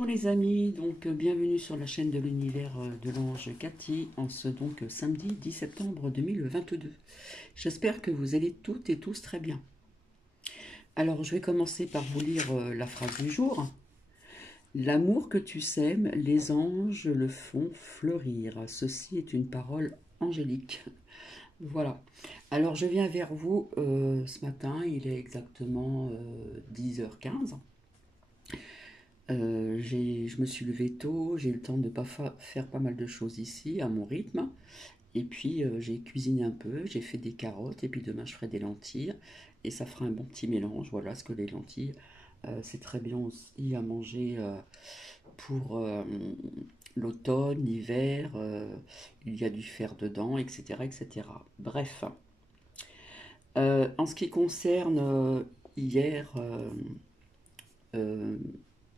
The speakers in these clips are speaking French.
Bonjour les amis, donc bienvenue sur la chaîne de l'univers de l'ange Cathy en ce samedi 10 septembre 2022. J'espère que vous allez toutes et tous très bien. Alors je vais commencer par vous lire la phrase du jour. L'amour que tu sèmes, les anges le font fleurir. Ceci est une parole angélique. Voilà. Alors je viens vers vous ce matin, il est exactement 10h15. Je me suis levée tôt, j'ai eu le temps de faire pas mal de choses ici, à mon rythme. Et puis j'ai cuisiné un peu, j'ai fait des carottes, et puis demain je ferai des lentilles. Et ça fera un bon petit mélange. Voilà, parce que les lentilles, c'est très bien aussi à manger pour l'automne, l'hiver. Il y a du fer dedans, etc. etc. Bref. En ce qui concerne hier, euh,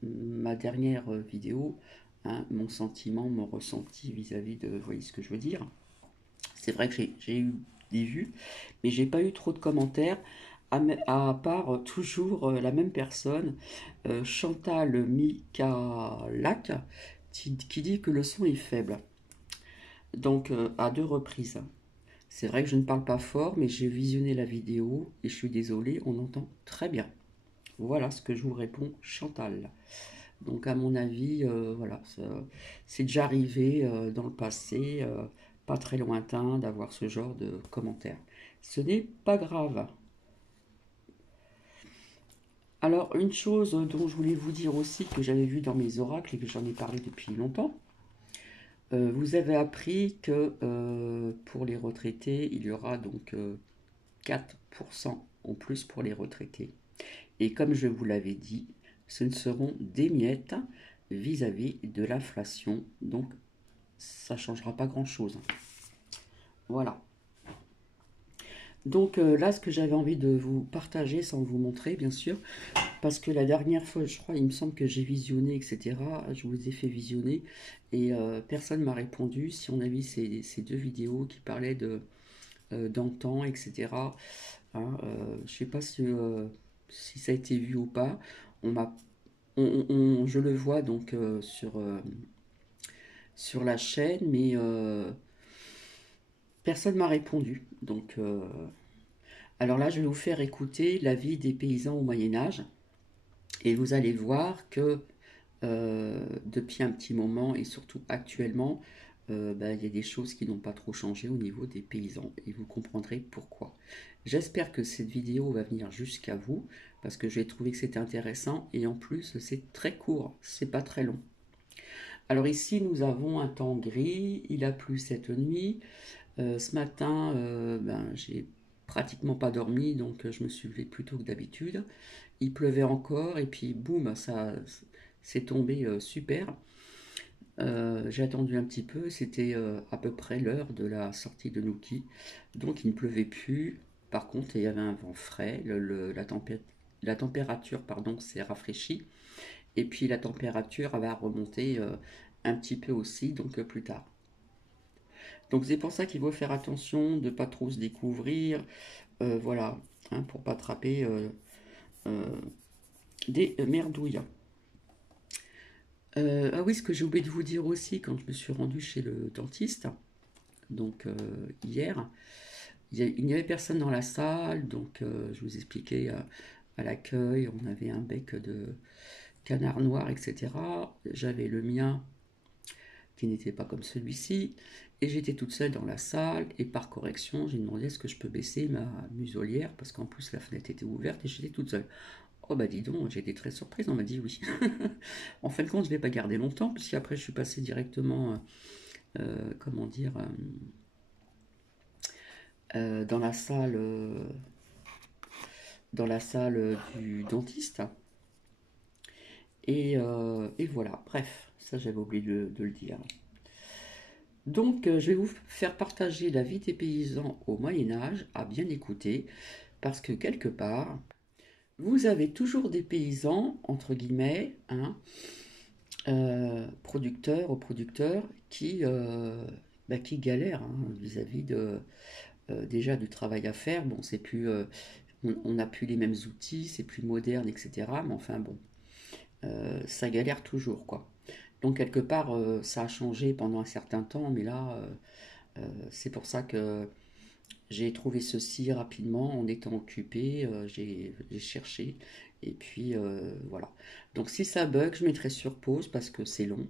ma dernière vidéo, hein, mon sentiment, mon ressenti vis-à-vis de, vous voyez ce que je veux dire. C'est vrai que j'ai eu des vues, mais j'ai pas eu trop de commentaires, à part toujours la même personne, Chantal Michalak, qui dit que le son est faible. Donc à deux reprises. C'est vrai que je ne parle pas fort, mais j'ai visionné la vidéo et je suis désolée, on entend très bien. Voilà ce que je vous réponds, Chantal. Donc à mon avis, voilà, c'est déjà arrivé dans le passé, pas très lointain, d'avoir ce genre de commentaires. Ce n'est pas grave. Alors une chose dont je voulais vous dire aussi, que j'avais vu dans mes oracles et que j'en ai parlé depuis longtemps, vous avez appris que pour les retraités, il y aura donc 4% en plus pour les retraités. Et comme je vous l'avais dit, ce ne seront des miettes vis-à-vis de l'inflation, donc ça ne changera pas grand-chose. Voilà. Donc là, ce que j'avais envie de vous partager, sans vous montrer, bien sûr, parce que la dernière fois, je crois, il me semble que j'ai visionné, etc. Je vous ai fait visionner, et personne ne m'a répondu si on a vu ces deux vidéos qui parlaient d'antan, etc. Hein, je ne sais pas si ça a été vu ou pas. On m'a, je le vois donc sur la chaîne, mais personne m'a répondu. Donc, alors là, je vais vous faire écouter la vie des paysans au Moyen Âge, et vous allez voir que depuis un petit moment, et surtout actuellement, il y a des choses qui n'ont pas trop changé au niveau des paysans, et vous comprendrez pourquoi. J'espère que cette vidéo va venir jusqu'à vous, parce que j'ai trouvé que c'était intéressant, et en plus, c'est très court, c'est pas très long. Alors ici, nous avons un temps gris, il a plu cette nuit. Ce matin, j'ai pratiquement pas dormi, donc je me suis levé plus tôt que d'habitude. Il pleuvait encore, et puis boum, ça c'est tombé super. J'ai attendu un petit peu, c'était à peu près l'heure de la sortie de Nuki, donc il ne pleuvait plus. Par contre, il y avait un vent frais, la température pardon, s'est rafraîchie, et puis la température va remonter un petit peu aussi, donc plus tard. Donc c'est pour ça qu'il faut faire attention de ne pas trop se découvrir, voilà, hein, pour pas attraper euh, des merdouilles. Ah oui, ce que j'ai oublié de vous dire aussi quand je me suis rendue chez le dentiste, donc hier, il n'y avait personne dans la salle, donc je vous expliquais à l'accueil, on avait un bec de canard noir, etc. J'avais le mien qui n'était pas comme celui-ci, et j'étais toute seule dans la salle, et par correction, j'ai demandé est-ce que je peux baisser ma muselière, parce qu'en plus la fenêtre était ouverte et j'étais toute seule. Oh bah dis donc, j'ai été très surprise, on m'a dit oui. En fin de compte, je ne l'ai pas gardé longtemps, puisqu'après je suis passée directement, comment dire, dans la salle, du dentiste. Et voilà, bref, ça j'avais oublié de le dire. Donc, je vais vous faire partager la vie des paysans au Moyen Âge, à bien écouter, parce que quelque part, vous avez toujours des paysans, entre guillemets, hein, producteurs aux producteurs, qui galèrent hein, vis-à-vis déjà du travail à faire. Bon, on n'a plus les mêmes outils, c'est plus moderne, etc. Mais enfin bon, ça galère toujours, quoi. Donc quelque part, ça a changé pendant un certain temps, mais là, c'est pour ça que j'ai trouvé ceci rapidement en étant occupé, j'ai cherché, et puis voilà. Donc si ça bug, je mettrai sur pause parce que c'est long.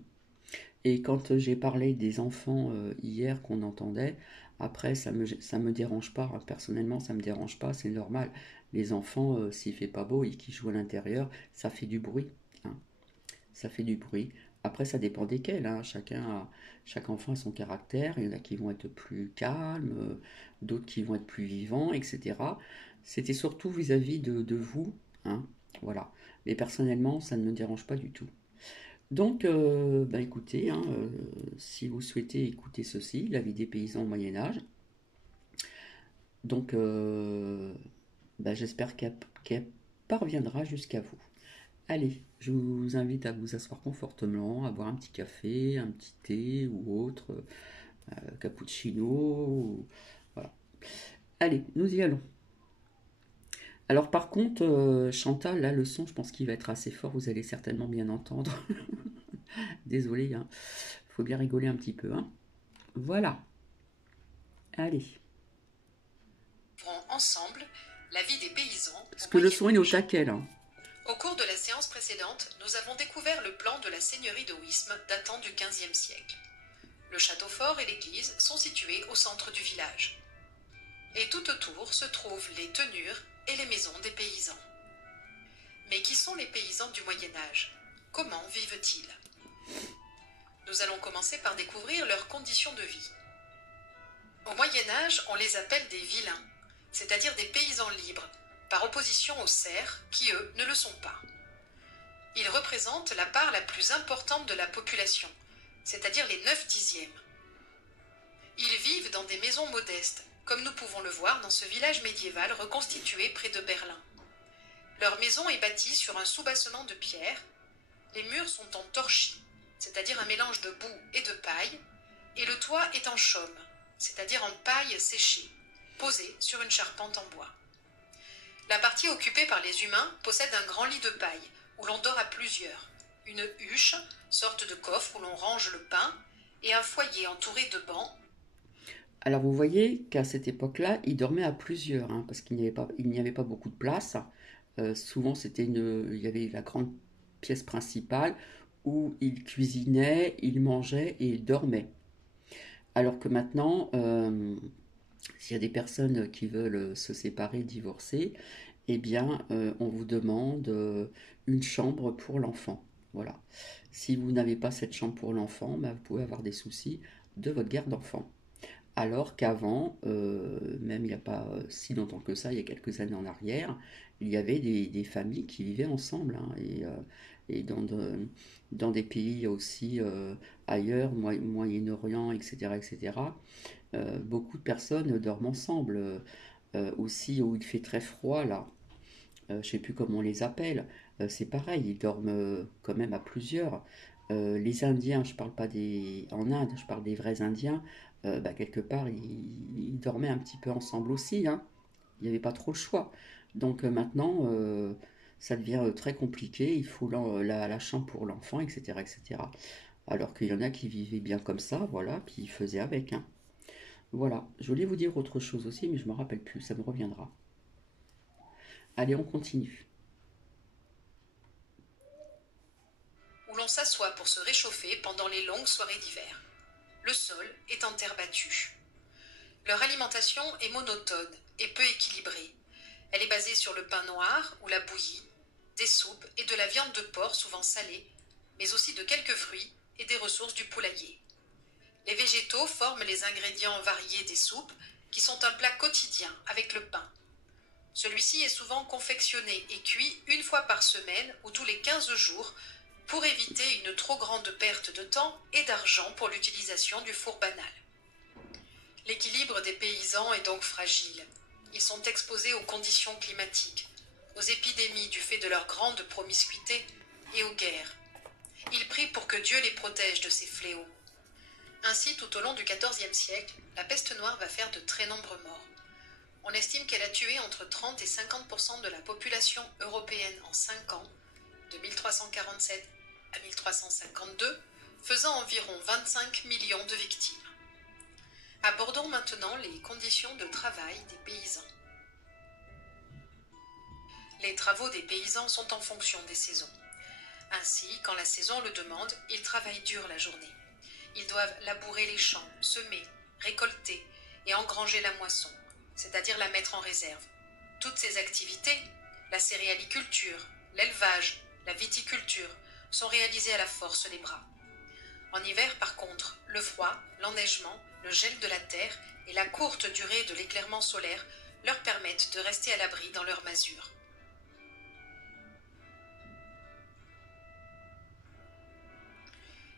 Et quand j'ai parlé des enfants hier qu'on entendait, après ça me dérange pas, hein. Personnellement ça me dérange pas, c'est normal. Les enfants, s'il fait pas beau et qu'ils jouent à l'intérieur, ça fait du bruit, hein. Ça fait du bruit. Après ça dépend desquels, hein. Chaque enfant a son caractère, il y en a qui vont être plus calmes, d'autres qui vont être plus vivants, etc. C'était surtout vis-à-vis de vous, hein. Voilà. Mais personnellement, ça ne me dérange pas du tout. Donc, bah écoutez, hein, si vous souhaitez écouter ceci, la vie des paysans au Moyen Âge, donc bah, j'espère qu'elle parviendra jusqu'à vous. Allez, je vous invite à vous asseoir confortablement, à boire un petit café, un petit thé ou autre, cappuccino, voilà. Allez, nous y allons. Alors par contre, Chantal, là le son, je pense qu'il va être assez fort, vous allez certainement bien entendre. Désolé, hein. Faut bien rigoler un petit peu, hein. Voilà. Allez. Ensemble la vie des paysans Parce au que le Moyen son est au Âge. taquet, là. Au cours de la séance précédente, nous avons découvert le plan de la seigneurie de Wismes datant du XVe siècle. Le château fort et l'église sont situés au centre du village. Et tout autour se trouvent les tenures et les maisons des paysans. Mais qui sont les paysans du Moyen Âge? Comment vivent-ils? Nous allons commencer par découvrir leurs conditions de vie. Au Moyen Âge, on les appelle des vilains, c'est-à-dire des paysans libres, par opposition aux serfs, qui eux ne le sont pas. Ils représentent la part la plus importante de la population, c'est-à-dire les 9/10. Ils vivent dans des maisons modestes, comme nous pouvons le voir dans ce village médiéval reconstitué près de Berlin. Leur maison est bâtie sur un soubassement de pierre, les murs sont en torchis, c'est-à-dire un mélange de boue et de paille, et le toit est en chaume, c'est-à-dire en paille séchée, posée sur une charpente en bois. La partie occupée par les humains possède un grand lit de paille, où l'on dort à plusieurs, une huche, sorte de coffre où l'on range le pain, et un foyer entouré de bancs. Alors vous voyez qu'à cette époque-là, ils dormaient à plusieurs, hein, parce il n'y avait pas beaucoup de place. Souvent, il y avait la grande pièce principale où ils cuisinaient, ils mangeaient et ils dormaient. Alors que maintenant, s'il y a des personnes qui veulent se séparer, divorcer, eh bien, on vous demande une chambre pour l'enfant. Voilà. Si vous n'avez pas cette chambre pour l'enfant, bah, vous pouvez avoir des soucis de votre garde d'enfant. Alors qu'avant, même il n'y a pas si longtemps que ça, il y a quelques années en arrière, il y avait des familles qui vivaient ensemble, hein, et dans des pays aussi ailleurs, Moyen-Orient, etc., etc., beaucoup de personnes dorment ensemble. Aussi où il fait très froid, là, je ne sais plus comment on les appelle, c'est pareil, ils dorment quand même à plusieurs. Les Indiens, je parle pas des... En Inde, je parle des vrais Indiens, bah, quelque part, ils dormaient un petit peu ensemble aussi, hein. Il n'y avait pas trop le choix. Donc maintenant, ça devient très compliqué, il faut la chambre pour l'enfant, etc., etc. Alors qu'il y en a qui vivaient bien comme ça, voilà, puis ils faisaient avec, hein. Voilà, je voulais vous dire autre chose aussi, mais je me rappelle plus, ça me reviendra. Allez, on continue. Où l'on s'assoit pour se réchauffer pendant les longues soirées d'hiver. Le sol est en terre battue. Leur alimentation est monotone et peu équilibrée. Elle est basée sur le pain noir ou la bouillie, des soupes et de la viande de porc souvent salée, mais aussi de quelques fruits et des ressources du poulailler. Les végétaux forment les ingrédients variés des soupes, qui sont un plat quotidien avec le pain. Celui-ci est souvent confectionné et cuit une fois par semaine ou tous les 15 jours pour éviter une trop grande perte de temps et d'argent pour l'utilisation du four banal. L'équilibre des paysans est donc fragile. Ils sont exposés aux conditions climatiques, aux épidémies du fait de leur grande promiscuité et aux guerres. Ils prient pour que Dieu les protège de ces fléaux. Ainsi, tout au long du XIVe siècle, la peste noire va faire de très nombreux morts. On estime qu'elle a tué entre 30 et 50% de la population européenne en 5 ans, de 1347 à 1352, faisant environ 25 millions de victimes. Abordons maintenant les conditions de travail des paysans. Les travaux des paysans sont en fonction des saisons. Ainsi, quand la saison le demande, ils travaillent dur la journée. Ils doivent labourer les champs, semer, récolter et engranger la moisson, c'est-à-dire la mettre en réserve. Toutes ces activités, la céréaliculture, l'élevage, la viticulture, sont réalisées à la force des bras. En hiver, par contre, le froid, l'enneigement, le gel de la terre et la courte durée de l'éclairement solaire leur permettent de rester à l'abri dans leur masure.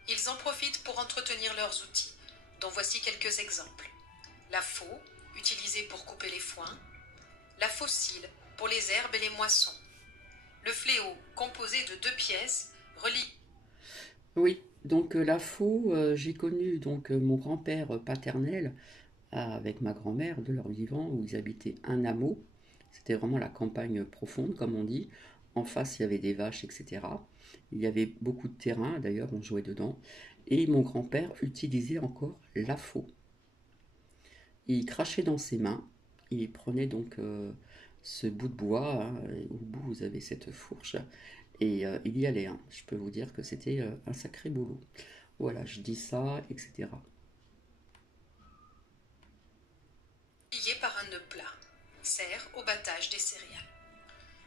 Ils en profitent pour entretenir leurs outils, dont voici quelques exemples. La faux, utilisée pour couper les foins. La faucille, pour les herbes et les moissons. Le fléau, composé de 2 pièces, reliées. Oui, donc la faux, j'ai connu donc mon grand-père paternel avec ma grand-mère de leur vivant où ils habitaient un hameau. C'était vraiment la campagne profonde, comme on dit. En face, il y avait des vaches, etc. Il y avait beaucoup de terrain, d'ailleurs, on jouait dedans. Et mon grand-père utilisait encore la faux. Il crachait dans ses mains. Il prenait donc ce bout de bois, hein, et au bout, vous avez cette fourche. Et il y allait, hein. Je peux vous dire que c'était un sacré boulot. Voilà, je dis ça, etc. Lié par un nœud plat, sert au battage des céréales.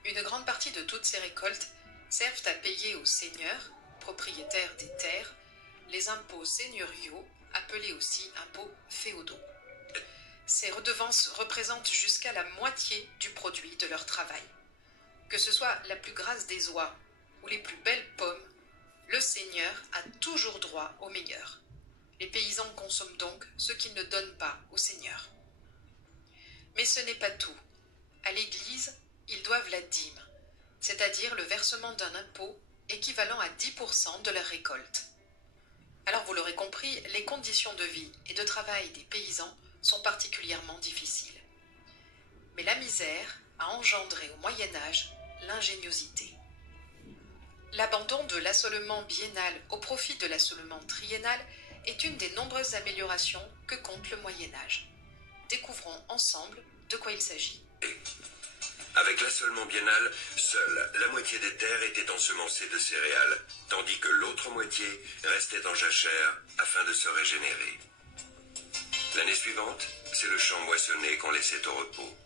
Une grande partie de toutes ces récoltes servent à payer aux seigneurs, propriétaires des terres, les impôts seigneuriaux, appelés aussi impôts féodaux. Ces redevances représentent jusqu'à la moitié du produit de leur travail. Que ce soit la plus grasse des oies ou les plus belles pommes, le seigneur a toujours droit au meilleur. Les paysans consomment donc ce qu'ils ne donnent pas au seigneur. Mais ce n'est pas tout. À l'Église, ils doivent la dîme, c'est-à-dire le versement d'un impôt équivalent à 10% de leur récolte. Alors vous l'aurez compris, les conditions de vie et de travail des paysans sont particulièrement difficiles. Mais la misère a engendré au Moyen-Âge l'ingéniosité. L'abandon de l'assolement biennal au profit de l'assolement triennal est une des nombreuses améliorations que compte le Moyen-Âge. Découvrons ensemble de quoi il s'agit. Avec l'assolement biennal, seule la moitié des terres était ensemencée de céréales, tandis que l'autre moitié restait en jachère afin de se régénérer. L'année suivante, c'est le champ moissonné qu'on laissait au repos.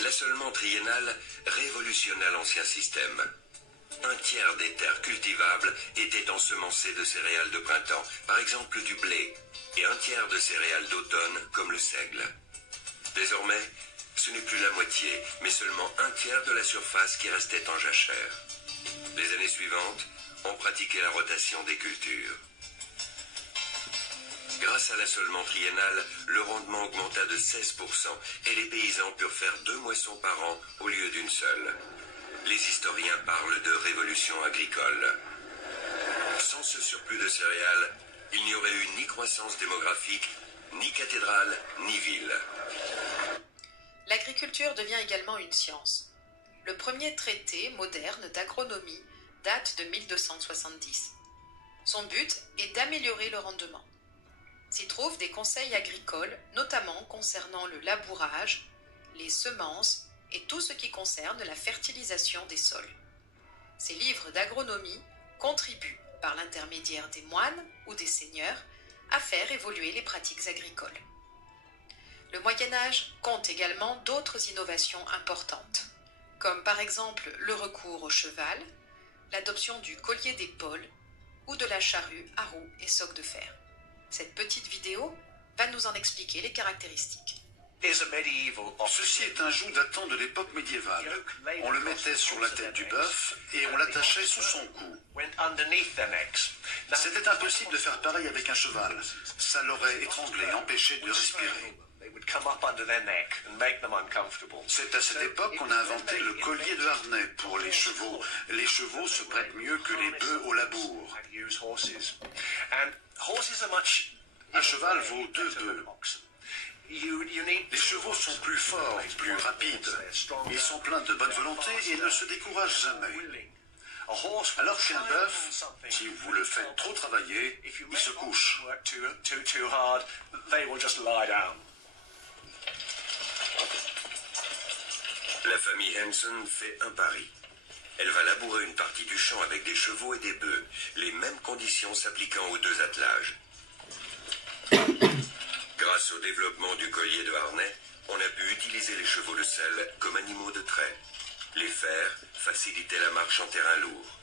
L'assolement triennal révolutionna l'ancien système. Un tiers des terres cultivables étaient ensemencées de céréales de printemps, par exemple du blé, et un tiers de céréales d'automne, comme le seigle. Désormais, ce n'est plus la moitié, mais seulement un tiers de la surface qui restait en jachère. Les années suivantes, on pratiquait la rotation des cultures. Grâce à l'assolement triennal, le rendement augmenta de 16% et les paysans purent faire 2 moissons par an au lieu d'une seule. Les historiens parlent de révolution agricole. Sans ce surplus de céréales, il n'y aurait eu ni croissance démographique, ni cathédrale, ni ville. L'agriculture devient également une science. Le premier traité moderne d'agronomie date de 1270. Son but est d'améliorer le rendement. S'y trouvent des conseils agricoles, notamment concernant le labourage, les semences et tout ce qui concerne la fertilisation des sols. Ces livres d'agronomie contribuent, par l'intermédiaire des moines ou des seigneurs, à faire évoluer les pratiques agricoles. Le Moyen-Âge compte également d'autres innovations importantes, comme par exemple le recours au cheval, l'adoption du collier d'épaule ou de la charrue à roues et socs de fer. Cette petite vidéo va nous en expliquer les caractéristiques. Ceci est un joug datant de l'époque médiévale. On le mettait sur la tête du bœuf et on l'attachait sous son cou. C'était impossible de faire pareil avec un cheval. Ça l'aurait étranglé, empêché de respirer. C'est à cette époque qu'on a inventé le collier de harnais pour les chevaux. Les chevaux se prêtent mieux que les bœufs au labour. Un cheval vaut 2 bœufs. Les chevaux sont plus forts, plus rapides. Ils sont pleins de bonne volonté et ne se découragent jamais. Alors qu'un bœuf, si vous le faites trop travailler, il se couche. La famille Hanson fait un pari. Elle va labourer une partie du champ avec des chevaux et des bœufs, les mêmes conditions s'appliquant aux deux attelages. Grâce au développement du collier de harnais, on a pu utiliser les chevaux de selle comme animaux de trait. Les fers facilitaient la marche en terrain lourd.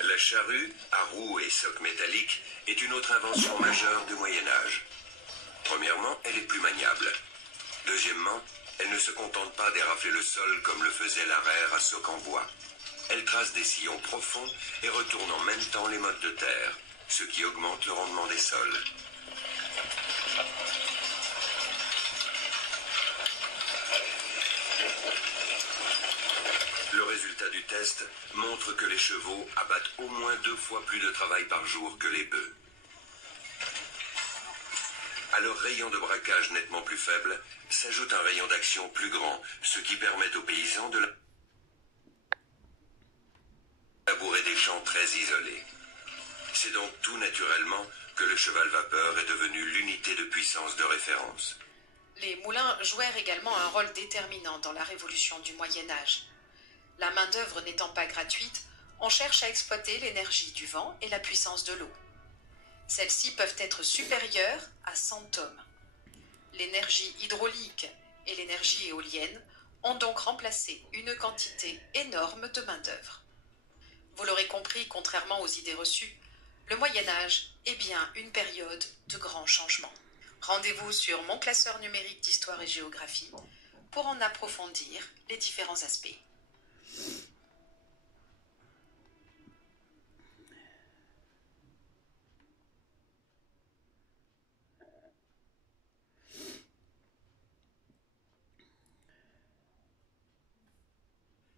La charrue, à roues et socs métalliques, est une autre invention majeure du Moyen-Âge. Premièrement, elle est plus maniable. Deuxièmement, elle ne se contente pas d'érafler le sol comme le faisait l'arère à soc en bois. Elle trace des sillons profonds et retourne en même temps les mottes de terre, ce qui augmente le rendement des sols. Le résultat du test montre que les chevaux abattent au moins 2 fois plus de travail par jour que les bœufs. À leur rayon de braquage nettement plus faible, s'ajoute un rayon d'action plus grand, ce qui permet aux paysans de labourer des champs très isolés. C'est donc tout naturellement que le cheval vapeur est devenu l'unité de puissance de référence. Les moulins jouèrent également un rôle déterminant dans la révolution du Moyen-Âge. La main-d'œuvre n'étant pas gratuite, on cherche à exploiter l'énergie du vent et la puissance de l'eau. Celles-ci peuvent être supérieures à 100 tomes. L'énergie hydraulique et l'énergie éolienne ont donc remplacé une quantité énorme de main-d'œuvre. Vous l'aurez compris, contrairement aux idées reçues, le Moyen-Âge est bien une période de grands changements. Rendez-vous sur mon classeur numérique d'histoire et géographie pour en approfondir les différents aspects.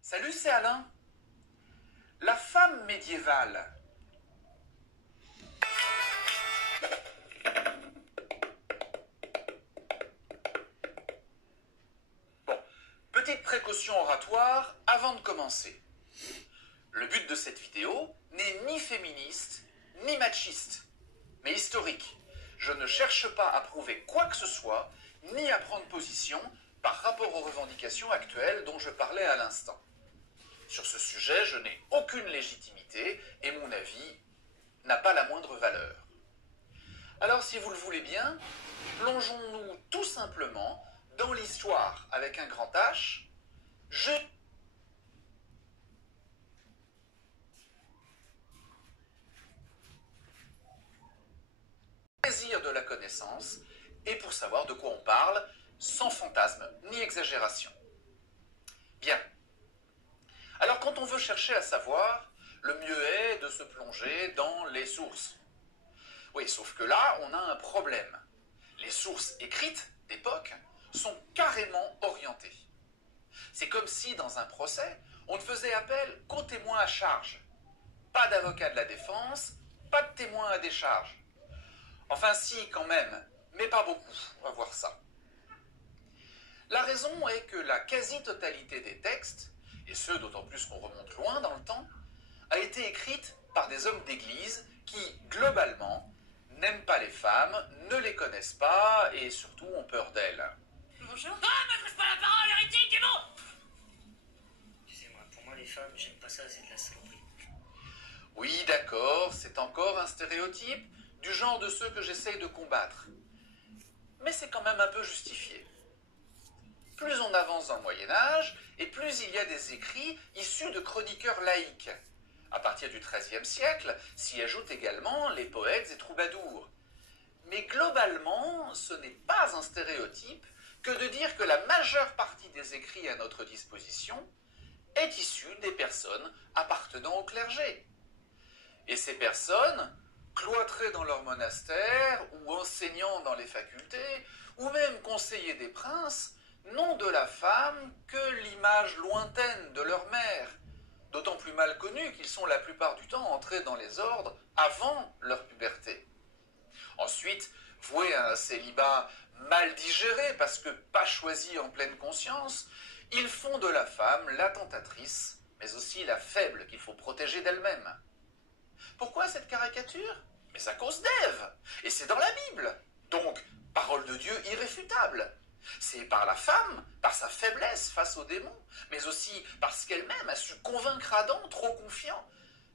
Salut, c'est Alain. La femme médiévale. Bon, petite précaution oratoire avant de commencer. Le but de cette vidéo n'est ni féministe, ni machiste, mais historique. Je ne cherche pas à prouver quoi que ce soit, ni à prendre position par rapport aux revendications actuelles dont je parlais à l'instant. Sur ce sujet, je n'ai aucune légitimité et mon avis n'a pas la moindre valeur. Alors, si vous le voulez bien, plongeons-nous tout simplement dans l'histoire avec un grand H. Plaisir de la connaissance et pour savoir de quoi on parle, sans fantasme ni exagération. Bien. Alors quand on veut chercher à savoir, le mieux est de se plonger dans les sources. Oui, sauf que là, on a un problème. Les sources écrites d'époque sont carrément orientées. C'est comme si, dans un procès, on ne faisait appel qu'aux témoins à charge. Pas d'avocat de la défense, pas de témoins à décharge. Enfin si, quand même, mais pas beaucoup, on va voir ça. La raison est que la quasi-totalité des textes, et ce d'autant plus qu'on remonte loin dans le temps, a été écrite par des hommes d'église qui, globalement, n'aiment pas les femmes, ne les connaissent pas et surtout ont peur d'elles. Bonjour. Ah, m'adresse pas la parole, hérétique, c'est bon. Excusez-moi, pour moi les femmes, j'aime pas ça, c'est de la saloperie. Oui, d'accord, c'est encore un stéréotype du genre de ceux que j'essaye de combattre. Mais c'est quand même un peu justifié. Plus on avance dans le Moyen-Âge, et plus il y a des écrits issus de chroniqueurs laïques. À partir du XIIIe siècle, s'y ajoutent également les poètes et troubadours. Mais globalement, ce n'est pas un stéréotype que de dire que la majeure partie des écrits à notre disposition est issue des personnes appartenant au clergé. Et ces personnes, cloîtrées dans leur monastère, ou enseignant dans les facultés, ou même conseillers des princes, n'ont de la femme que l'image lointaine de leur mère, d'autant plus mal connus qu'ils sont la plupart du temps entrés dans les ordres avant leur puberté. Ensuite, voués à un célibat mal digéré parce que pas choisi en pleine conscience, ils font de la femme la tentatrice, mais aussi la faible qu'il faut protéger d'elle-même. Pourquoi cette caricature? Mais à cause d'Ève, et c'est dans la Bible. Donc, parole de Dieu irréfutable. C'est par la femme, par sa faiblesse face aux démons, mais aussi parce qu'elle-même a su convaincre Adam, trop confiant,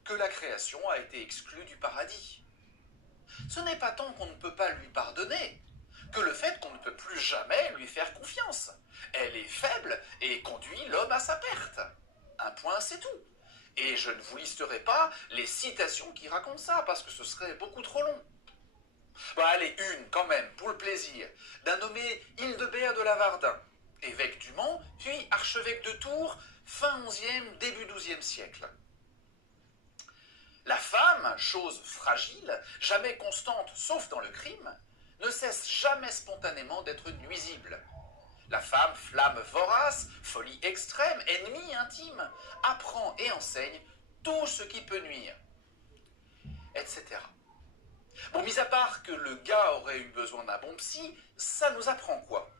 que la création a été exclue du paradis. Ce n'est pas tant qu'on ne peut pas lui pardonner, que le fait qu'on ne peut plus jamais lui faire confiance. Elle est faible et conduit l'homme à sa perte. Un point, c'est tout. Et je ne vous listerai pas les citations qui racontent ça, parce que ce serait beaucoup trop long. Bon, allez, une quand même, pour le plaisir, d'un nommé Hildebert de Lavardin, évêque du Mans, puis archevêque de Tours, fin 11e, début 12e siècle. La femme, chose fragile, jamais constante sauf dans le crime, ne cesse jamais spontanément d'être nuisible. La femme, flamme vorace, folie extrême, ennemie intime, apprend et enseigne tout ce qui peut nuire, etc. Bon, mis à part que le gars aurait eu besoin d'un bon psy, ça nous apprend quoi?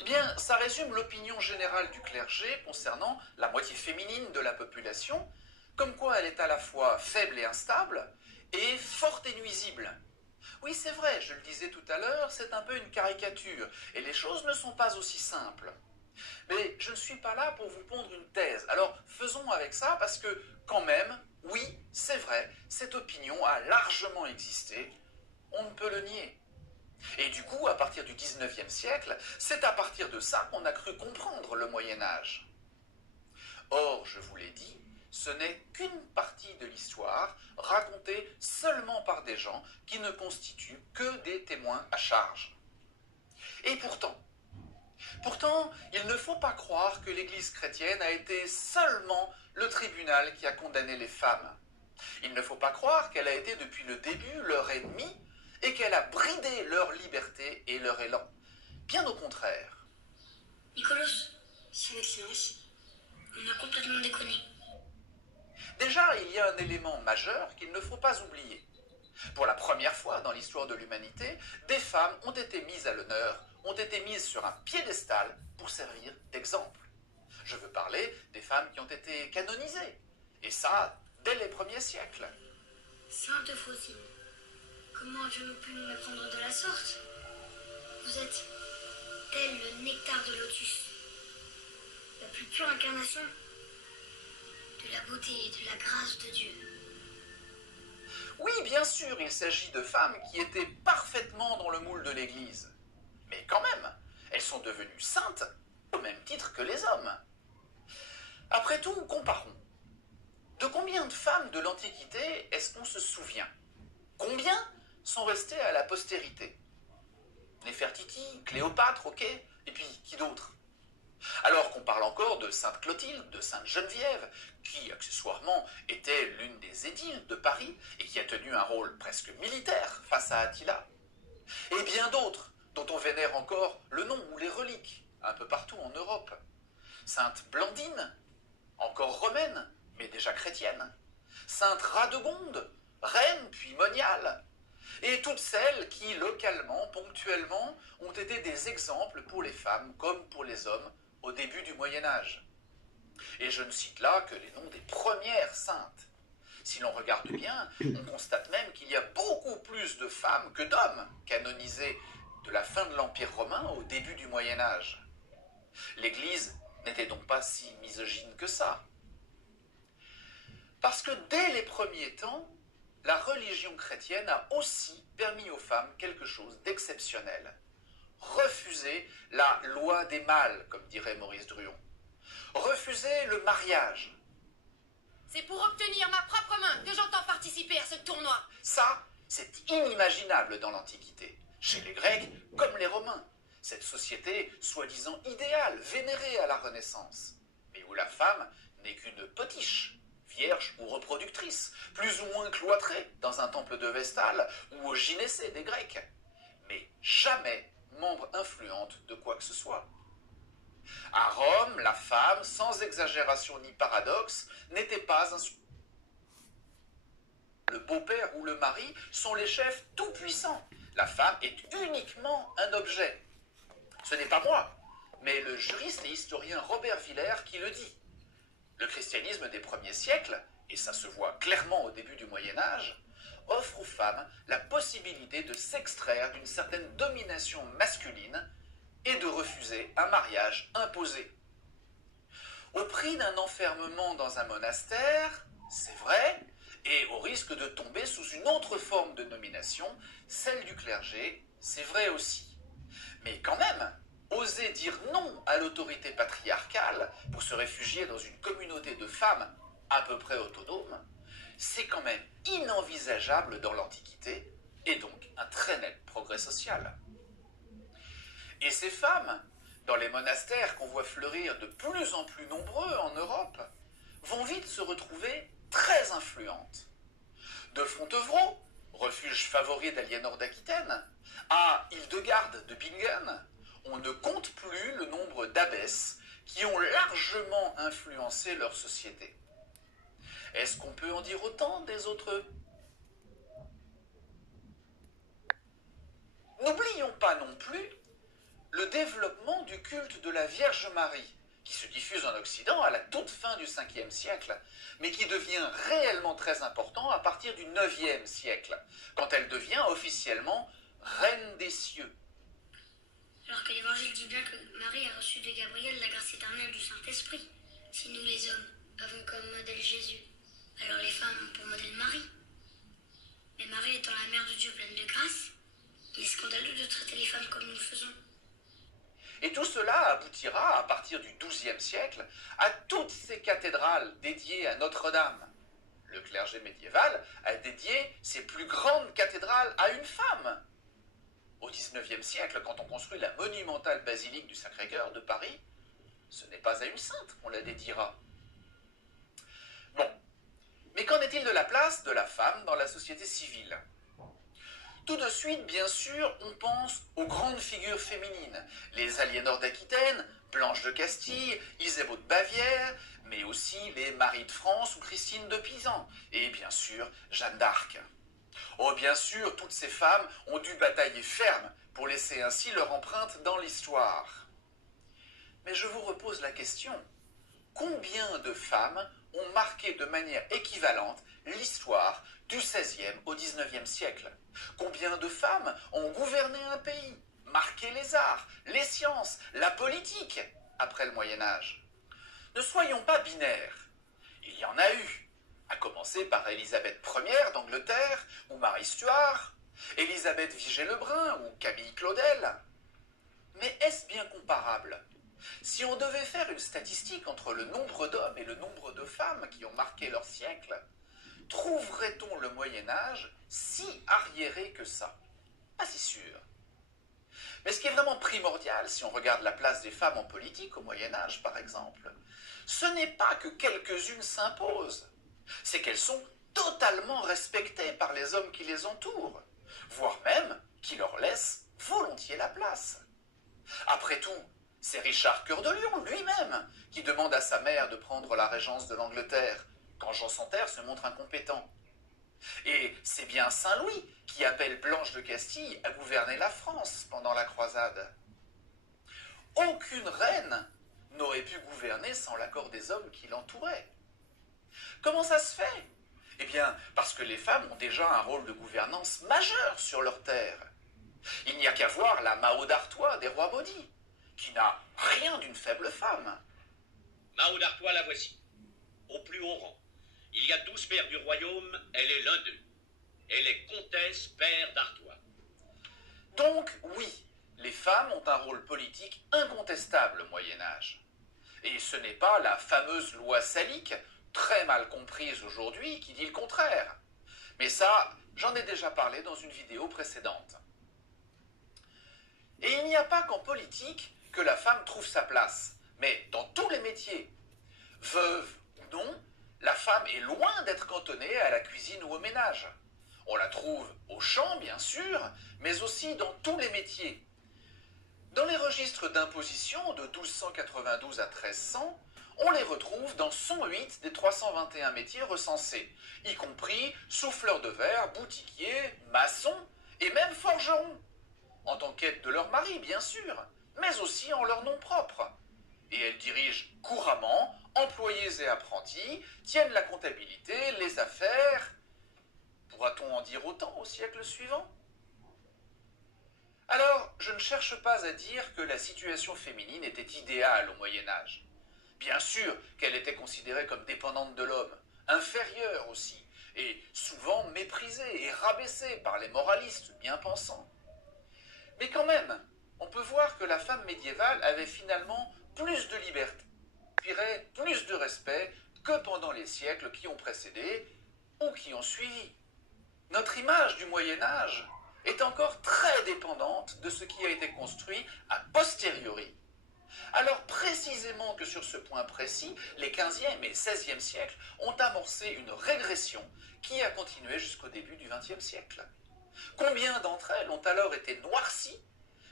Eh bien, ça résume l'opinion générale du clergé concernant la moitié féminine de la population, comme quoi elle est à la fois faible et instable, et forte et nuisible. Oui, c'est vrai, je le disais tout à l'heure, c'est un peu une caricature, et les choses ne sont pas aussi simples. Mais je ne suis pas là pour vous pondre une thèse, alors faisons avec ça, parce que, quand même, oui, c'est vrai, cette opinion a largement existé, on ne peut le nier. Et du coup, à partir du 19e siècle, c'est à partir de ça qu'on a cru comprendre le Moyen-Âge. Or, je vous l'ai dit, ce n'est qu'une partie de l'histoire racontée seulement par des gens qui ne constituent que des témoins à charge. Et pourtant, il ne faut pas croire que l'Église chrétienne a été seulement le tribunal qui a condamné les femmes. Il ne faut pas croire qu'elle a été depuis le début leur ennemie et qu'elle a bridé leur liberté et leur élan. Bien au contraire. Nicolas, son Excellence, on a complètement déconné. Déjà, il y a un élément majeur qu'il ne faut pas oublier. Pour la première fois dans l'histoire de l'humanité, des femmes ont été mises à l'honneur, ont été mises sur un piédestal pour servir d'exemple. Je veux parler des femmes qui ont été canonisées, et ça, dès les premiers siècles. Sainte Faustine, comment avez-vous pu me méprendre de la sorte? Vous êtes tel le nectar de lotus, la plus pure incarnation de la beauté et de la grâce de Dieu. Oui, bien sûr, il s'agit de femmes qui étaient parfaitement dans le moule de l'Église. Mais quand même, elles sont devenues saintes au même titre que les hommes. Après tout, comparons. De combien de femmes de l'Antiquité est-ce qu'on se souvient? Combien sont restées à la postérité? Néfertiti, Cléopâtre, ok, et puis qui d'autre? Alors qu'on parle encore de Sainte Clotilde, de Sainte Geneviève, qui, accessoirement, était l'une des édiles de Paris et qui a tenu un rôle presque militaire face à Attila. Et bien d'autres, dont on vénère encore le nom ou les reliques, un peu partout en Europe. Sainte Blandine, encore romaine, mais déjà chrétienne. Sainte Radegonde, reine puis moniale. Et toutes celles qui, localement, ponctuellement, ont été des exemples pour les femmes comme pour les hommes au début du Moyen-Âge. Et je ne cite là que les noms des premières saintes. Si l'on regarde bien, on constate même qu'il y a beaucoup plus de femmes que d'hommes canonisés de la fin de l'Empire romain au début du Moyen-Âge. L'Église n'était donc pas si misogyne que ça. Parce que dès les premiers temps, la religion chrétienne a aussi permis aux femmes quelque chose d'exceptionnel. Refuser la loi des mâles, comme dirait Maurice Druon. Refuser le mariage. C'est pour obtenir ma propre main que j'entends participer à ce tournoi. Ça, c'est inimaginable dans l'Antiquité. Chez les Grecs comme les Romains. Cette société soi-disant idéale, vénérée à la Renaissance. Mais où la femme n'est qu'une potiche, vierge ou reproductrice, plus ou moins cloîtrée dans un temple de Vestale ou au gynécée des Grecs. Mais jamais membre influente de quoi que ce soit. À Rome, la femme, sans exagération ni paradoxe, n'était pas un le beau-père ou le mari sont les chefs tout-puissants. La femme est uniquement un objet. Ce n'est pas moi, mais le juriste et historien Robert Villers qui le dit. Le christianisme des premiers siècles, et ça se voit clairement au début du Moyen-Âge, offre aux femmes la possibilité de s'extraire d'une certaine domination masculine et de refuser un mariage imposé. Au prix d'un enfermement dans un monastère, c'est vrai, et au risque de tomber sous une autre forme de nomination, celle du clergé, c'est vrai aussi. Mais quand même, oser dire non à l'autorité patriarcale pour se réfugier dans une communauté de femmes à peu près autonome, c'est quand même inenvisageable dans l'Antiquité et donc un très net progrès social. Et ces femmes, dans les monastères qu'on voit fleurir de plus en plus nombreux en Europe, vont vite se retrouver très influentes. De Fontevraud, refuge favori d'Aliénor d'Aquitaine, à Hildegarde de Bingen, on ne compte plus le nombre d'abbesses qui ont largement influencé leur société. Est-ce qu'on peut en dire autant des autres? N'oublions pas non plus le développement du culte de la Vierge Marie, qui se diffuse en Occident à la toute fin du 5e siècle, mais qui devient réellement très important à partir du 9e siècle, quand elle devient officiellement reine des cieux. Alors que l'Évangile dit bien que Marie a reçu de Gabriel la grâce éternelle du Saint-Esprit. Si nous les hommes avons comme modèle Jésus, alors les femmes ont pour modèle Marie. Mais Marie étant la mère de Dieu pleine de grâce, il est scandaleux de traiter les femmes comme nous le faisons. Et tout cela aboutira, à partir du XIIe siècle, à toutes ces cathédrales dédiées à Notre-Dame. Le clergé médiéval a dédié ses plus grandes cathédrales à une femme. Au XIXe siècle, quand on construit la monumentale basilique du Sacré-Cœur de Paris, ce n'est pas à une sainte qu'on la dédiera. Bon, mais qu'en est-il de la place de la femme dans la société civile ? Tout de suite, bien sûr, on pense aux grandes figures féminines, les Aliénor d'Aquitaine, Blanche de Castille, Isabeau de Bavière, mais aussi les Marie de France ou Christine de Pisan, et bien sûr, Jeanne d'Arc. Oh, bien sûr, toutes ces femmes ont dû batailler ferme pour laisser ainsi leur empreinte dans l'histoire. Mais je vous repose la question, combien de femmes ont marqué de manière équivalente l'histoire du XVIe au XIXe siècle? Combien de femmes ont gouverné un pays, marqué les arts, les sciences, la politique après le Moyen-Âge? Ne soyons pas binaires. Il y en a eu, à commencer par Élisabeth Ier d'Angleterre ou Marie Stuart, Élisabeth Vigée-Lebrun ou Camille Claudel. Mais est-ce bien comparable? Si on devait faire une statistique entre le nombre d'hommes et le nombre de femmes qui ont marqué leur siècle, trouverait-on le Moyen-Âge si arriéré que ça? Pas si sûr. Mais ce qui est vraiment primordial, si on regarde la place des femmes en politique au Moyen-Âge, par exemple, ce n'est pas que quelques-unes s'imposent, c'est qu'elles sont totalement respectées par les hommes qui les entourent, voire même qui leur laissent volontiers la place. Après tout, c'est Richard Cœur de Lion lui-même qui demande à sa mère de prendre la régence de l'Angleterre quand Jean sans Terre se montre incompétent. Et c'est bien Saint-Louis qui appelle Blanche de Castille à gouverner la France pendant la croisade. Aucune reine n'aurait pu gouverner sans l'accord des hommes qui l'entouraient. Comment ça se fait? Eh bien, parce que les femmes ont déjà un rôle de gouvernance majeur sur leur terre. Il n'y a qu'à voir la Mao d'Artois des rois maudits, qui n'a rien d'une faible femme. Mao d'Artois, la voici, au plus haut rang. Il y a 12 pairs du royaume, elle est l'un d'eux. Elle est comtesse père d'Artois. Donc, oui, les femmes ont un rôle politique incontestable au Moyen-Âge. Et ce n'est pas la fameuse loi salique, très mal comprise aujourd'hui, qui dit le contraire. Mais ça, j'en ai déjà parlé dans une vidéo précédente. Et il n'y a pas qu'en politique que la femme trouve sa place, mais dans tous les métiers. Veuve ou non, la femme est loin d'être cantonnée à la cuisine ou au ménage. On la trouve au champ, bien sûr, mais aussi dans tous les métiers. Dans les registres d'imposition de 1292 à 1300, on les retrouve dans 108 des 321 métiers recensés, y compris souffleurs de verre, boutiquiers, maçons et même forgerons, en tant qu'aide de leur mari bien sûr, mais aussi en leur nom propre. Et elles dirigent couramment employés et apprentis, tiennent la comptabilité, les affaires. Pourra-t-on en dire autant au siècle suivant? Alors, je ne cherche pas à dire que la situation féminine était idéale au Moyen-Âge. Bien sûr qu'elle était considérée comme dépendante de l'homme, inférieure aussi, et souvent méprisée et rabaissée par les moralistes bien pensants. Mais quand même, on peut voir que la femme médiévale avait finalement plus de liberté, inspirait plus de respect que pendant les siècles qui ont précédé ou qui ont suivi. Notre image du Moyen-Âge est encore très dépendante de ce qui a été construit a posteriori. Alors précisément que sur ce point précis, les 15e et 16e siècles ont amorcé une régression qui a continué jusqu'au début du 20e siècle. Combien d'entre elles ont alors été noircies,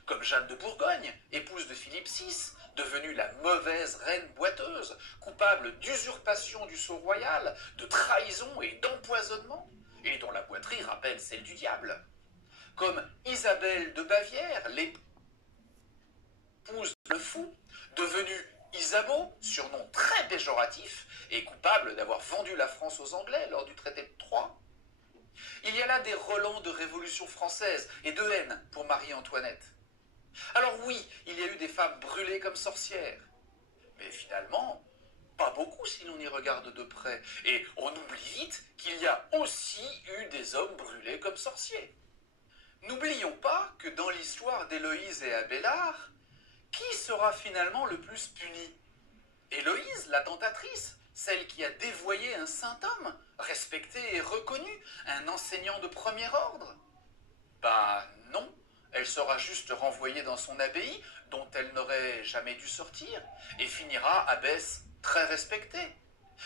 comme Jeanne de Bourgogne, épouse de Philippe VI, devenue la mauvaise reine boiteuse, coupable d'usurpation du sceau royal, de trahison et d'empoisonnement, et dont la boiterie rappelle celle du diable. Comme Isabelle de Bavière, l'épouse le fou, devenue Isabeau, surnom très péjoratif, et coupable d'avoir vendu la France aux Anglais lors du traité de Troyes. Il y a là des relents de Révolution française et de haine pour Marie-Antoinette. Alors oui, il y a eu des femmes brûlées comme sorcières, mais finalement, pas beaucoup si l'on y regarde de près, et on oublie vite qu'il y a aussi eu des hommes brûlés comme sorciers. N'oublions pas que dans l'histoire d'Héloïse et Abélard, qui sera finalement le plus puni? Héloïse, la tentatrice, celle qui a dévoyé un saint homme, respecté et reconnu, un enseignant de premier ordre? Bah non, elle sera juste renvoyée dans son abbaye, dont elle n'aurait jamais dû sortir, et finira abbesse très respectée.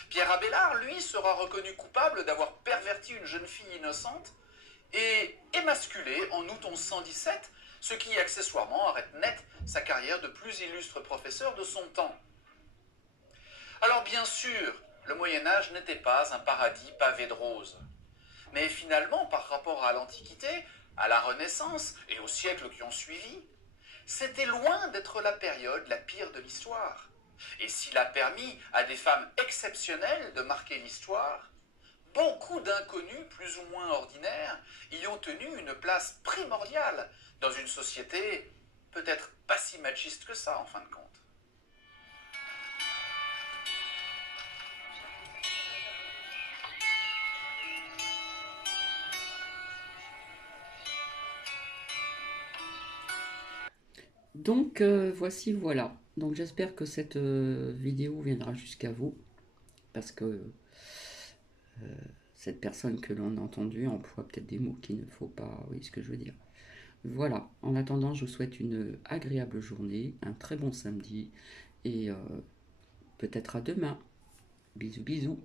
Pierre Abélard, lui, sera reconnu coupable d'avoir perverti une jeune fille innocente et émasculé en août 1117, ce qui accessoirement arrête net sa carrière de plus illustre professeur de son temps. Alors bien sûr, le Moyen-Âge n'était pas un paradis pavé de roses. Mais finalement, par rapport à l'Antiquité, à la Renaissance et aux siècles qui ont suivi, c'était loin d'être la période la pire de l'histoire. Et s'il a permis à des femmes exceptionnelles de marquer l'histoire, beaucoup d'inconnus plus ou moins ordinaires y ont tenu une place primordiale dans une société peut-être pas si machiste que ça en fin de compte. Donc voici, voilà. Donc j'espère que cette vidéo viendra jusqu'à vous, parce que cette personne que l'on a entendue emploie peut-être des mots qu'il ne faut pas, vous voyez ce que je veux dire. Voilà, en attendant, je vous souhaite une agréable journée, un très bon samedi, et peut-être à demain. Bisous, bisous.